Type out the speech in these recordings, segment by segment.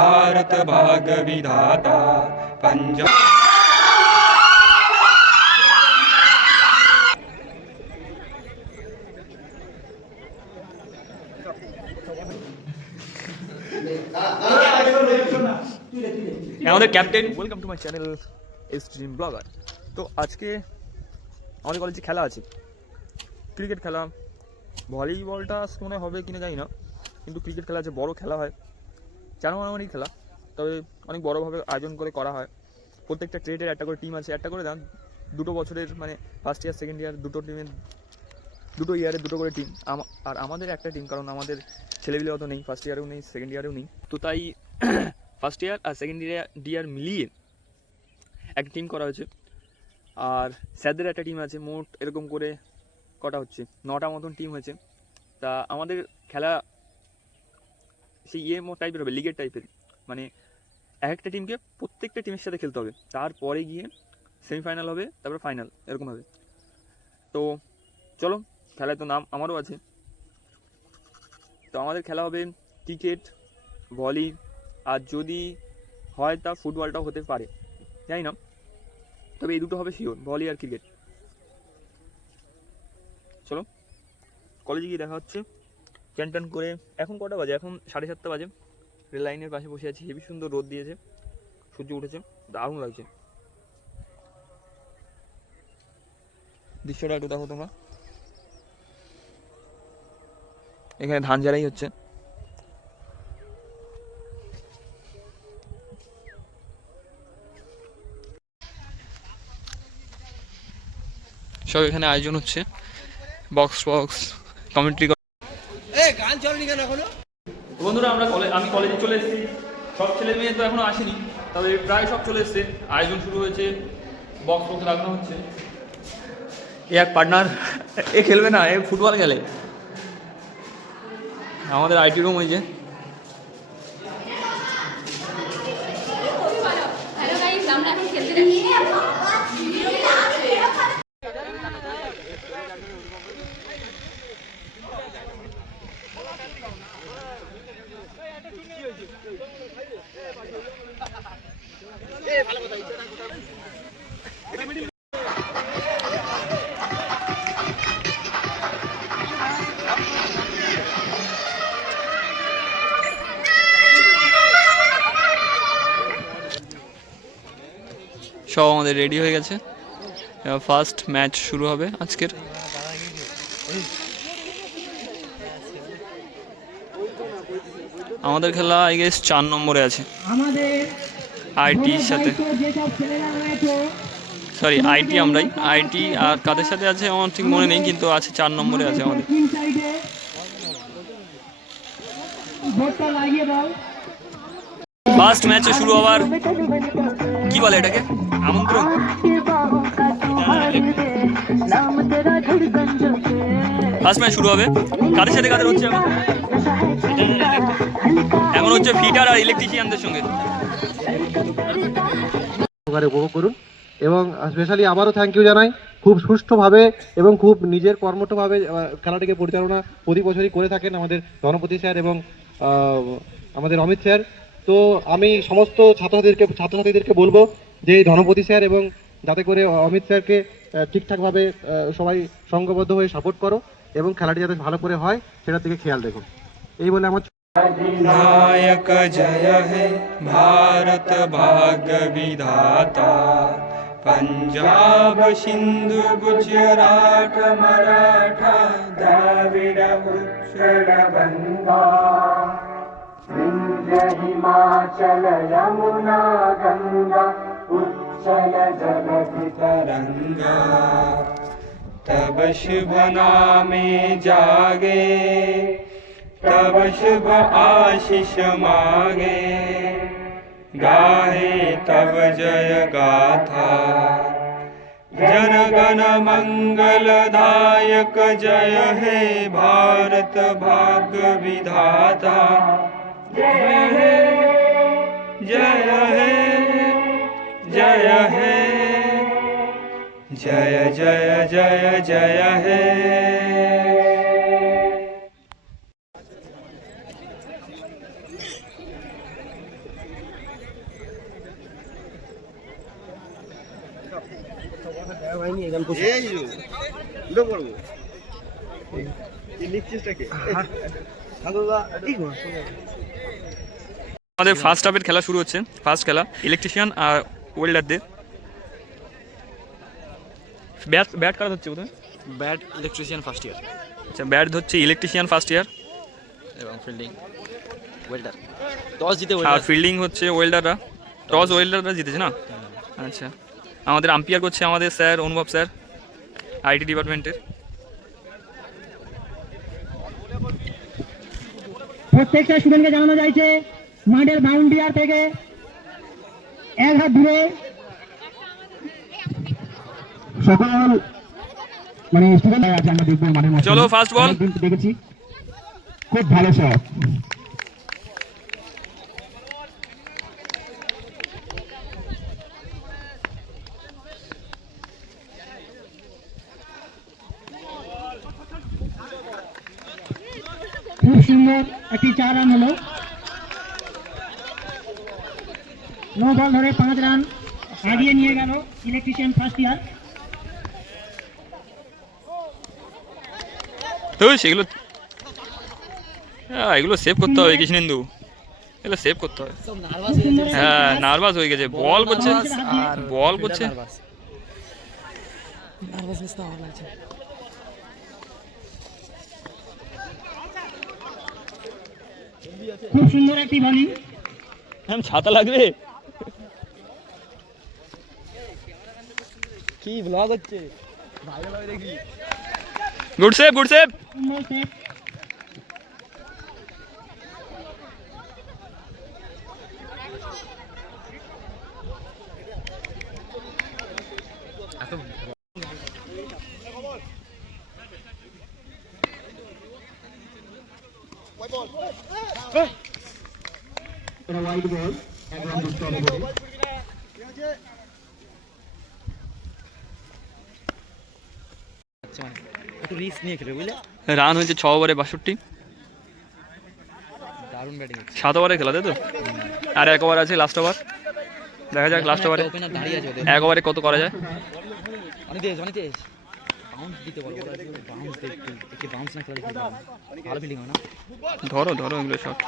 भारत भाग्य विधाता पंजाब। আমাদের captain, welcome to my channel S dream blogger. তো আজকে আমাদের কলেজে খেলা আছে, ক্রিকেট খেলা। ভলিবলটা মনে হবে কিনা জানি না, কিন্তু ক্রিকেট খেলা আছে, বড় খেলা হয়, 4 মারামারি খেলা, তবে অনেক বড়োভাবে আয়োজন করে করা হয়। প্রত্যেকটা ট্রেডের একটা করে টিম আছে, একটা করে দাম 2 বছরের, মানে ফার্স্ট ইয়ার সেকেন্ড ইয়ার দুটো টিমের, 2 ইয়ারে 2 করে টিম। আর আমাদের একটা টিম, কারণ আমাদের ছেলেপিলে অত নেই, ফার্স্ট ইয়ারেও নেই সেকেন্ড ইয়ারেও নেই, তো তাই ফার্স্ট ইয়ার আর সেকেন্ড ইয়ার মিলিয়ে একটা টিম করা হয়েছে। আর স্যারদের একটা টিম আছে, মোট এরকম করে কটা হচ্ছে, 9টা মতন টিম হয়েছে। তা আমাদের খেলা সেই টাইপের হবে, লিগের টাইপের, মানে এক একটা টিমকে প্রত্যেকটা টিমের সাথে খেলতে হবে, তারপরে গিয়ে সেমিফাইনাল হবে, তারপরে ফাইনাল, এরকম হবে। তো চলো, খেলায় তো নাম আমারও আছে। তো আমাদের খেলা হবে ক্রিকেট, ভলি, আর যদি হয় তা ফুটবলটাও হতে পারে, জানি না, তবে এই দুটো হবে শিওর, ভলি আর ক্রিকেট। চলো কলেজে গিয়ে দেখা হচ্ছে। ক্যান্টান করে, এখন কটা বাজে? এখন 7:30 বাজে। রেল লাইনের পাশে বসে আছি, হেবি সুন্দর রোদ দিয়েছে, সূর্য উঠেছে, দারুণ লাগছে দৃশ্যটা, একটু দেখো তোমরা। এখানে ধান ঝাড়াই হচ্ছে। সব এখানে আয়োজন হচ্ছে, বক্স কমেন্ট্রি। গান চলেনি কেন এখনো? বন্ধুরা, আমি কলেজে চলে এসেছি। সব ছেলে মেয়ে তো এখনো আসেনি, তবে প্রায় সব চলে এসছে। আয়োজন শুরু হয়েছে, বক্স লাগানো হচ্ছে। এ এক পার্টনার, এ খেলবে না, এ ফুটবল খেলে। আমাদের আইটি রুম ওই যে। সব আমাদের রেডি হয়ে গেছে, এবার ফার্স্ট ম্যাচ শুরু হবে আজকের। আমাদের খেলা আই গেস 4 নম্বরে আছে, আইটির সাথে, সরি আইটি, আমরাই আইটি। আর কাদের সাথে আছে আমার ঠিক মনে নেই, কিন্তু আছে 4 নম্বরে আছে আমাদের। ফার্স্ট ম্যাচ শুরু হওয়ার, কি বলে এটাকে, আমন্ত্রণ। ফার্স্ট ম্যাচ শুরু হবে, কাদের সাথে কাদের হচ্ছে এখন হচ্ছে ফিটার আর ইলেকট্রিশিয়ানদের সঙ্গে। উপভোগ করুন, এবং স্পেশালি আবারও থ্যাংক ইউ জানাই, খুব সুষ্ঠুভাবে এবং খুব নিজের কর্মঠভাবে খেলাটিকে পরিচালনা প্রতি বছরই করে থাকেন আমাদের ধনপতি স্যার এবং আমাদের অমিত স্যার। তো আমি সমস্ত ছাত্রছাত্রীদেরকে বলবো যে ধনপতি স্যার এবং যাতে করে অমিত স্যারকে ঠিকঠাকভাবে সবাই সংঘবদ্ধ হয়ে সাপোর্ট করো, এবং খেলাটি যাতে ভালো করে হয় সেটার দিকে খেয়াল রেখো। এই বলে আমার नायक जय है भारत भाग्य विधाता पंजाब सिंधु गुजरात मराठा द्रविड़ उत्कल गंगा विंध्य हिमाचल यमुना गंगा उच्चल जलधि तरंगा तब शुभ नामे जागे तब शुभ आशीष मांगे गाहे तब जय गाथा जन गण मंगलदायक जय हे भारत भाग्य विधाता जय हे जय हे जय हे जय जय जय जय हे। আমাদের ফার্স্ট হাফের খেলা শুরু হচ্ছে। ফার্স্ট খেলা ইলেকট্রিশিয়ান আর ওয়েল্ডারদের। ব্যাট কারা হচ্ছে প্রথমে? ব্যাট ইলেকট্রিশিয়ান ফার্স্ট ইয়ার আচ্ছা, ব্যাট ধরছে ইলেকট্রিশিয়ান ফার্স্ট ইয়ার এবং ফিল্ডিং ওয়েল্ডার। টস জিতে আর ওয়েল্ডার। ফিল্ডিং হচ্ছে ওয়েল্ডাররা। টস ওয়েল্ডাররা জিতেছে না? আচ্ছা, আমাদের আম্পায়ার করছে আমাদের স্যার অনুভব স্যার, আইটি ডিপার্টমেন্টের। প্রত্যেকটা স্টুডেন্টকে জানানো যাচ্ছে মাঠের বাউন্ডারি থেকে 1 হাত দূরে সকল মানে স্টুডেন্ট আছে। আমরা দেখবো মাঠের মধ্যে। চলো, ফার্স্ট বল। দেখেছি খুব ভালো শট। খুব সুন্দর একটি 4 রান হলো। নো বল ধরে 5 রান এগিয়ে নিয়ে গেল ইলেকট্রিশিয়ান ফার্স্ট ইয়ার। তো সেগুলো এগুলো সেভ করতে হবে কৃষ্ণেন্দু, এগুলো সেভ করতে হবে। সব নার্ভাস হয়ে গেছে। হ্যাঁ, নার্ভাস হয়ে গেছে, বল করছে আর বল করছে। নার্ভাসনেস তো আমার লাগছে। খুব সুন্দর একটি বলিং। হ্যাঁ, ছাতা লাগবে। কি ব্লগ হচ্ছে ভাইরাল হবে দেখি। Good save, good save. সুন্দর সেভ। এটা ওয়াইড বল, এক রান দিতে হবে। আচ্ছা, মানে একটু রিস্ক নিয়ে খেলে বুঝলে। রান হয়েছে 6 ওভারে 62। দারুণ ব্যাটিং হচ্ছে। 7 ওভারে খেলা, তাই তো? আর 1 ওভার আছে, লাস্ট ওভার। দেখা যাক লাস্ট ওভারে ওপেনার দাঁড়িয়ে আছে ওদের। 1 ওভারে কত করা যায়। অনেক তেজ, অনেক তেজ। বাউন্স দিতে বলো, ওরা বাউন্স দেখতে বাউন্স না খেলে খেলতে পারে না। ভালো ফিল্ডিং হয় না। ধরো ধরো এগুলো শট।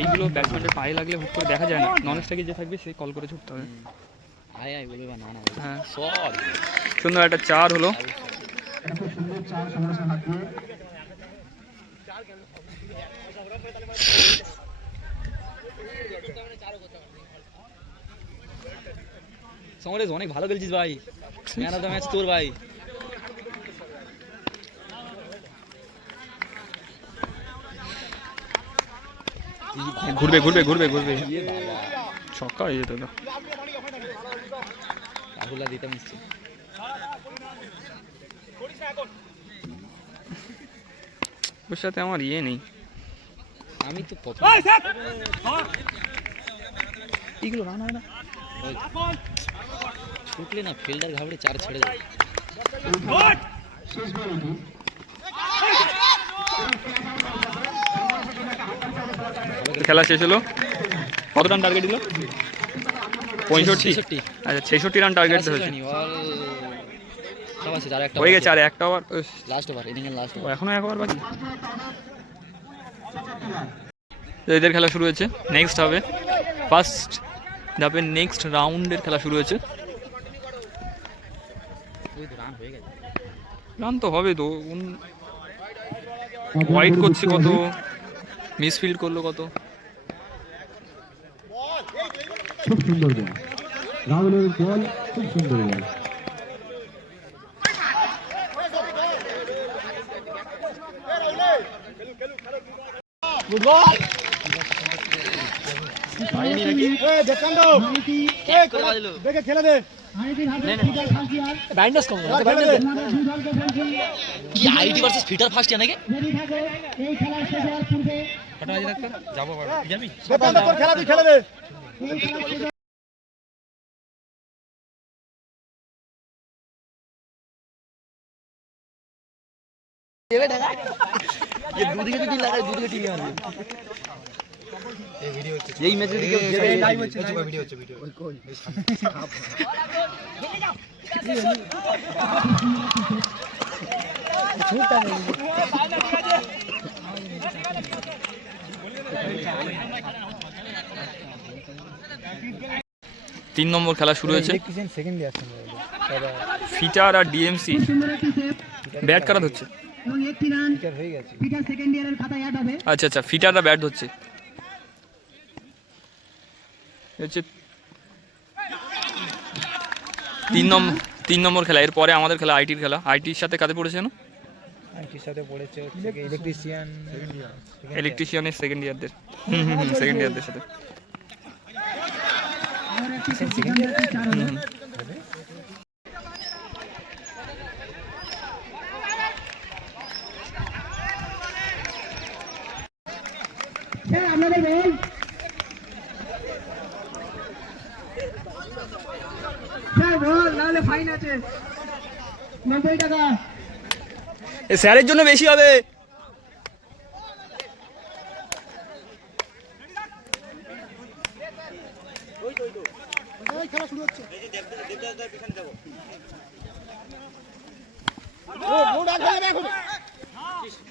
এইগুলো ব্যাটসম্যানের পায়ে লাগলে হুট করে দেখা যায় না। নন স্ট্রাইকে যে থাকবে সে কল করে ছুটতে হবে। আয় আয় বলবে বা না না হ্যাঁ, সর। সুন্দর একটা 4 হলো। খুব সুন্দর 4 সমস্যা হাত দিয়ে। সমরেশ অনেক ভালো খেলছিস ভাই। ম্যান অফ দ্য ম্যাচ তোর ভাই। ঘুরবে ঘুরবে ঘুরবে ঘুরবে, ছক্কা হয়ে যেত তো। রাহুল্লা দিতে মিশছে। ওর সাথে আমার ইয়ে নেই। আমি তো প্রথম এইগুলো রান হয় না। ছুটলে না ফিল্ডার ঘাবড়ে 4 ছেড়ে যায়। খেলা শেষ হলো। কত রান টার্গেট দিল? 65। 66। আচ্ছা, 66 রান টার্গেট হয়েছে। সব আছে, যার একটা হয়ে গেছে, আর একটা ওভার। লাস্ট ওভার, ইনিং এর লাস্ট ওভার। এখনো 1 ওভার বাকি। তো এদের খেলা শুরু হয়েছে। নেক্সট হবে ফার্স্ট ধাপের নেক্সট রাউন্ডের খেলা শুরু হয়েছে। রান হয়ে গেছে। রান তো হবে তো। হোয়াইট করছে কত, মিসফিল্ড করলো কত। খুব সুন্দর বল, রাহুলের বল খুব সুন্দর বল। ব্যান্ডেজ কম কি IT versus fitter first year নাকি? এই খেলার শেষ হওয়ার পূর্বে যাবো যাবি খেলা দে। দুদিকে যদি লাগাই দুদিকে টিভি আনবে এই ম্যাচে দিকে লাইভ হচ্ছে ভিডিও হচ্ছে ভিডিও তিন নম্বর খেলা শুরু হয়েছে। সেকেন্ড ইয়ার ফিটার আর ডিএমসি সুন্দর একটি সেভ ব্যাট কারা ধরছে? এবং একটি রান হয়ে গেছে পিটার সেকেন্ড ইয়ারের খাতায় অ্যাড হবে। আচ্ছা আচ্ছা, ফিটাররা ব্যাট ধরছে। হচ্ছে তিন নম্বর খেলা। এরপরে আমাদের খেলা আইটির খেলা। আইটির সাথে কাদের পড়েছে না? আইটির সাথে পড়েছে ইলেকট্রিশিয়ান ইলেকট্রিশিয়ানের সেকেন্ড ইয়ারদের। সেকেন্ড ইয়ারদের সাথে। আর একটি সেকেন্ড ইয়ারের চার হলো। স্যার আপনাদের বল। স্যার বল, নাহলে ফাইন আছে 90 টাকা। এ স্যারের জন্য বেশি হবে।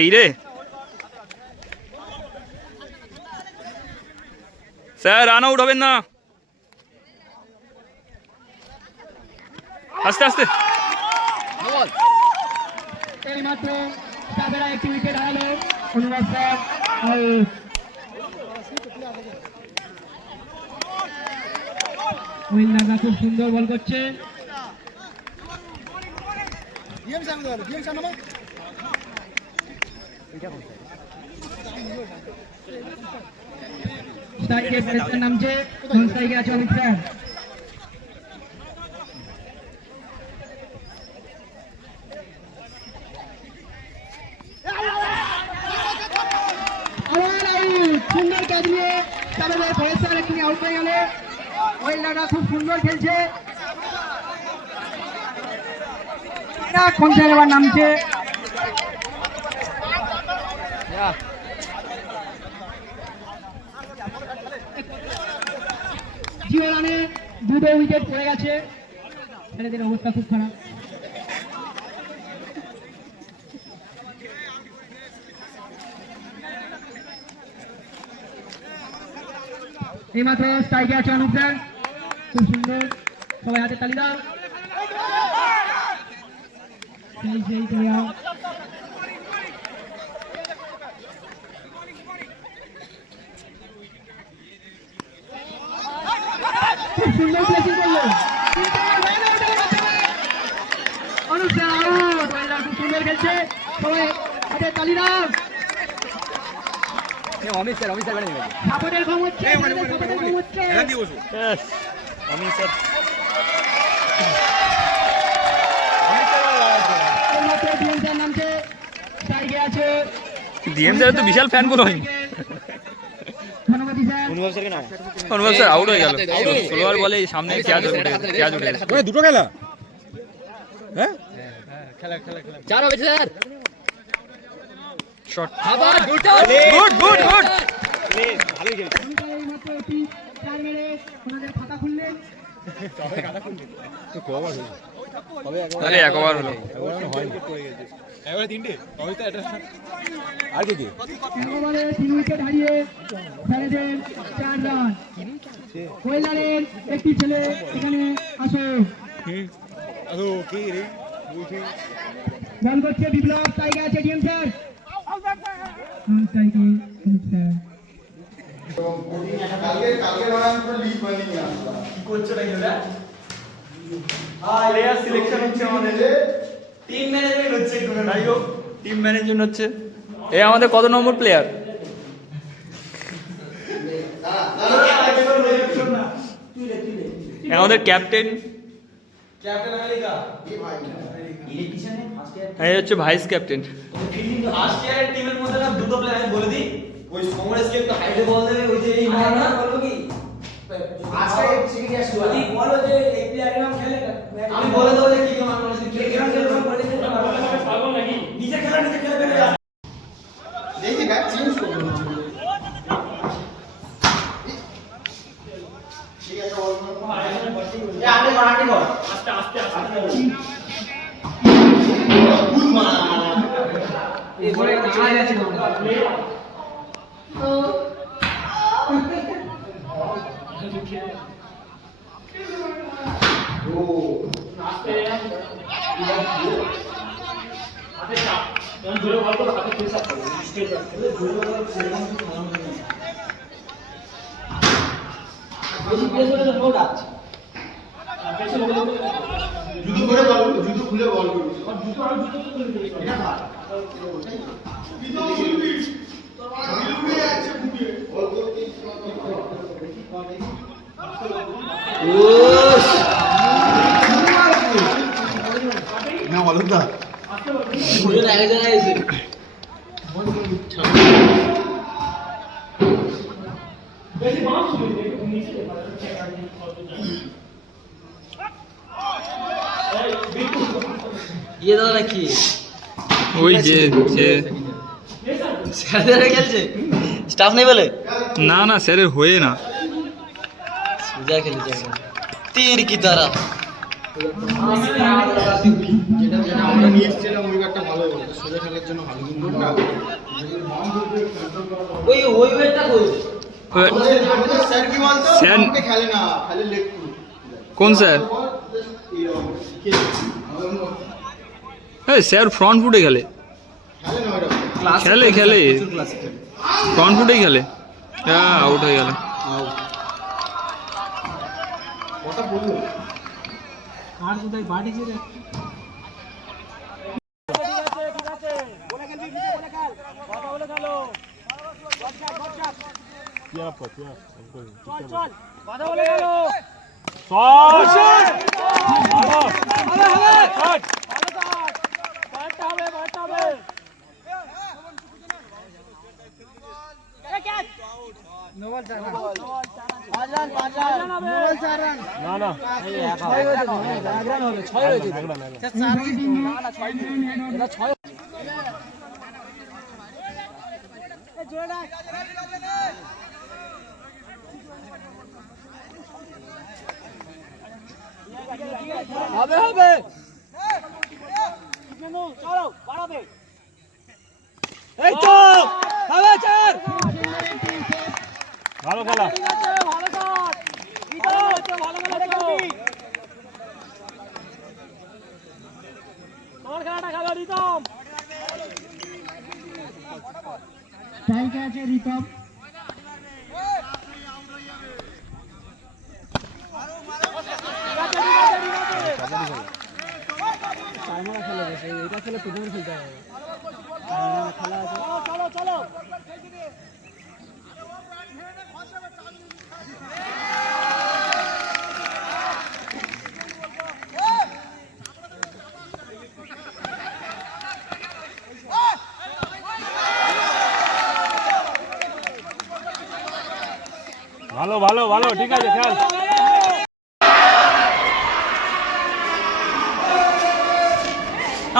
এই রে স্যার, রান আউট হবেন না, আস্তে আস্তে। এই মাত্র তাদেরা একটি উইকেট হারালো। অনুরাগ স্যার ওয়েলদাররা খুব সুন্দর বল করছে। স্ট্রাইকের প্রেসার নামছে, নন স্ট্রাইকে আছে অমিত স্যার। আবার আউট, সুন্দর ক্যাচ নিয়ে তাদের প্রেসার একটু আউট হয়ে গেল। ওয়েলদাররা খুব সুন্দর খেলছে। কোন স্যার এবার নামছে। জিও রানে দুটো উইকেট পড়ে গেছে। ছেলেদের অবস্থা খুব খারাপ। এইমাত্র স্ট্রাইকে আছে অনুপ স্যার, খুব সুন্দর। সবাই হাতে তালি দাও। সেই চলে যাও। খুব সুন্দর প্লেসিং করলো অনুপ স্যার, আউট। ওয়েলদার খুব সুন্দর খেলছে, সবাই হাতে তালি দাও। অমিত স্যার সাপোর্টের কম হচ্ছে, সাপোর্টের কম হচ্ছে। আমি স্যার এইমাত্র ডিএম স্যার নামছে, স্ট্রাইকে আছে। ডিএম স্যার তো বিশাল ফ্যান কোনো হয়নি। ধন্যবাদ স্যার। অনুভব স্যার আউট হয়ে গেল। 16 ওভার বলে সামনে ক্যাচ উঠে গেছে। দুটো খেলা, হ্যাঁ চার হবে স্যার। শট, আবার দুটো গুড গুড গুড। এইমাত্র একটি চার মেরে ওনাদের খাতা খুললেন। আরে এক ওভার হলো। এবারে তিনটে আর কি কি এক ওভারে 3 উইকেট হারিয়ে ছেলেদের 4 রান। ওয়েলারের একটি ছেলে এখানে আসো। কি রে বল করছে বিপ্লব, স্ট্রাইকে আছে ডিএম স্যার। স্ট্রাইকে অনুপ স্যার। প্লেয়ার সিলেকশন হচ্ছে আমাদের, টিম ম্যানেজমেন্ট হচ্ছে। যাই হোক, টিম ম্যানেজমেন্ট হচ্ছে। এ আমাদের কত নম্বর প্লেয়ার? আমাদের ক্যাপ্টেন। এই হচ্ছে ভাইস ক্যাপ্টেন। লাস্ট ইয়ারের টিমের মধ্যে না দুটো প্লেয়ার আমি বলে দিই, ওই কংগ্রেসকে একটু হাইটে বল দেবে, ওই যে এই না বলবো কি আজকে সিরিয়াস যদি বলো যে এই প্লেয়ারের নাম খেলে, আমি বলে দেবো যে কি নাম বলে, কে নাম খেলে বলে দিতে পারবো নাকি? নিজে খেলা নিজে খেলবে না। ইয়ে দাদা নাকি ওই যে স্যারদের খেলছে স্টাফ নেই বলে না না স্যারের হয়ে না সোজা খেলেছে এখন তীর কি তারা আমরা নিয়ে এসেছিলাম ওই ব্যাটটা ভালো বলে সোজা খেলার জন্য ভালো কিন্তু ওই ব্যাটটা কই আমাদের স্যার কি বলতো স্যার খেলে না খালি লেগ কোন স্যার স্যার ফ্রন্ট ফুটে খেলে খেলে খেলে ফ্রন্ট ফুটেই খেলে হ্যাঁ আউট হয়ে গেল ভালো খেলা স্ট্রাইকে আছে রিতম এটা খেলে প্রথমে খেলতে হবে খেলা আছে চলো চলো ভালো ভালো ভালো ঠিক আছে খেল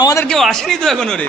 আমাদের কেউ আসেনি তো এখনো রে